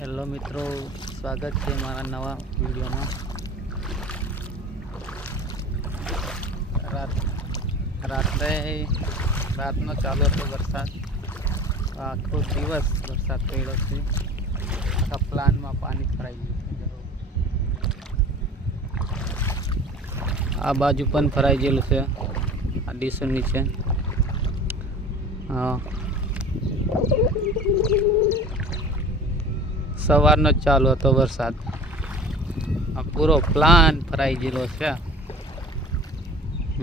હેલો મિત્રો, સ્વાગત છે મારા નવા વિડીયોમાં। રાતનો ચાલુ હતો વરસાદ, આખો દિવસ વરસાદ પડ્યો છે। આખા પ્લાનમાં પાણી ભરાઈ ગયું છે। આ બાજુ પણ ભરાઈ ગયેલું છે, આ ડીસો નીચે। હા, સવારનો જ ચાલુ હતો વરસાદ, આ પૂરો પ્લાન ભરાઈ ગયેલો છે।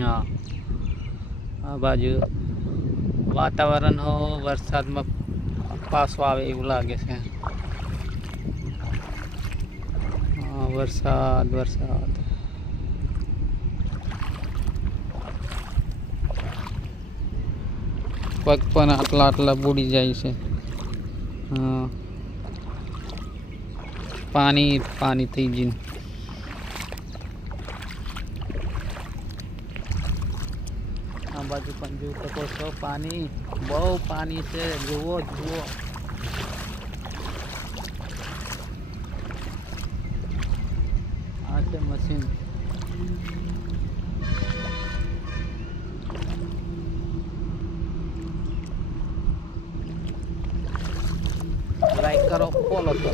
હા, આ બાજુ વાતાવરણ વરસાદમાં પાછો આવે એવું લાગે છે। હા, વરસાદ પગ પણ આટલા બુડી જાય છે। હા, પાણી થઈ ગયું। આ બાજુ પણ જોઈ શકો છો, પાણી બહુ પાણી છે। જુઓ આ છે મશીન। લાઈક કરો, ફોલો કરો।